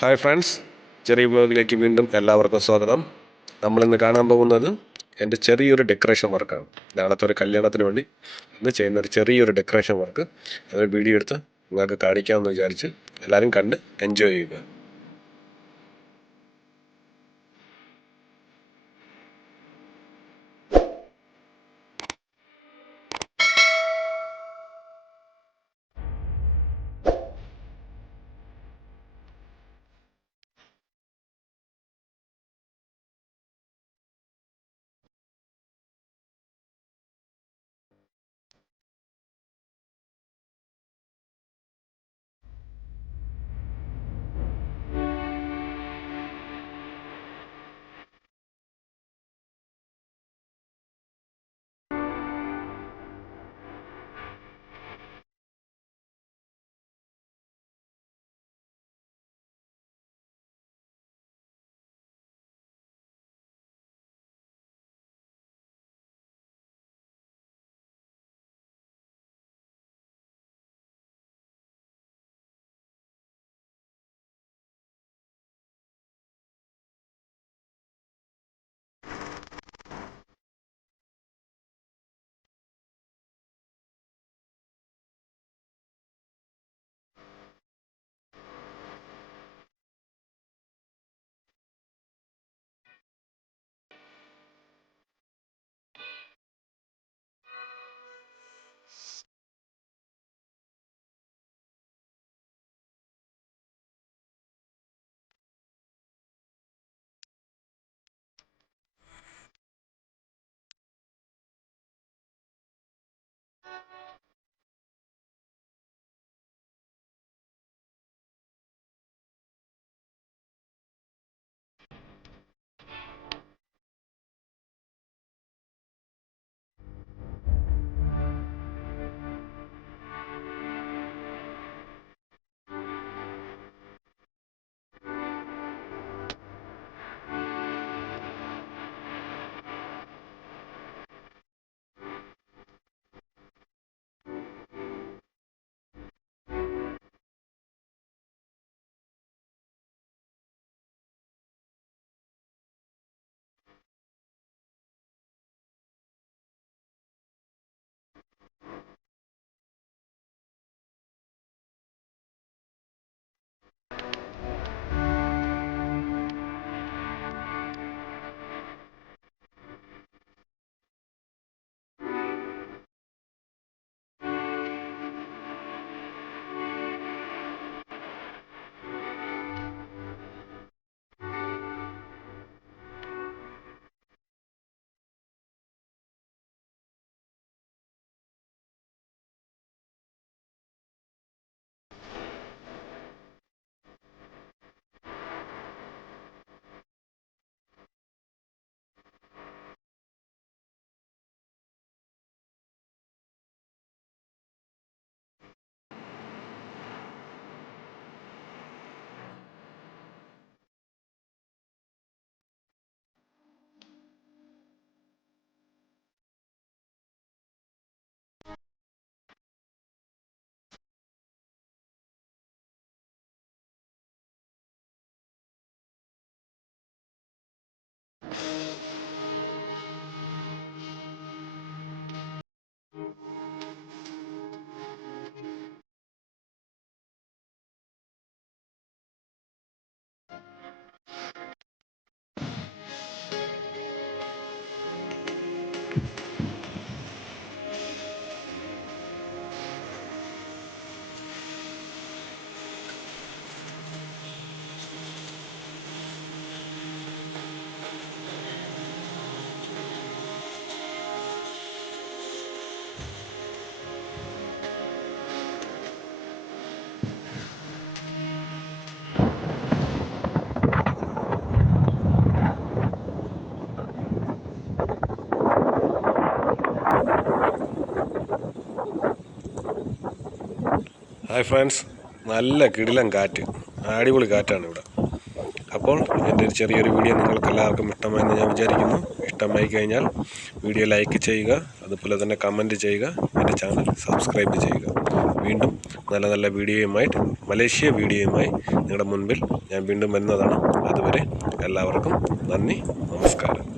Hi friends, ചെറിയ ബ്ലോഗിലേക്ക് വീണ്ടും എല്ലാവർക്കും സ്വാഗതം. നമ്മളിന്ന് കാണാൻ പോകുന്നത് എൻ്റെ ചെറിയൊരു ഡെക്കറേഷൻ വർക്കാണ്. നാളത്തെ ഒരു കല്യാണത്തിന് വേണ്ടി ഇന്ന് ചെയ്യുന്ന ഒരു ചെറിയൊരു ഡെക്കറേഷൻ വർക്ക്. അതൊരു വീഡിയോ എടുത്ത് നിങ്ങൾക്ക് കാണിക്കാമെന്ന് വിചാരിച്ച് എല്ലാവരും കണ്ട് എൻജോയ് ചെയ്യുക. ഹായ് ഫ്രണ്ട്സ്, നല്ല കിടിലൻ കാറ്റ്, അടിപൊളി കാറ്റാണ് ഇവിടെ. അപ്പോൾ എൻ്റെ ഒരു ചെറിയൊരു വീഡിയോ നിങ്ങൾക്ക് എല്ലാവർക്കും ഇഷ്ടമായെന്ന് ഞാൻ വിചാരിക്കുന്നു. ഇഷ്ടമായി കഴിഞ്ഞാൽ വീഡിയോ ലൈക്ക് ചെയ്യുക, അതുപോലെ തന്നെ കമൻറ്റ് ചെയ്യുക, എൻ്റെ ചാനൽ സബ്സ്ക്രൈബ് ചെയ്യുക. വീണ്ടും വീണ്ടും നല്ല നല്ല വീഡിയോയുമായിട്ട് മലേഷ്യ വീഡിയോയുമായി നിങ്ങളുടെ മുൻപിൽ ഞാൻ വീണ്ടും വരുന്നതാണ്. അതുവരെ എല്ലാവർക്കും നന്ദി, നമസ്കാരം.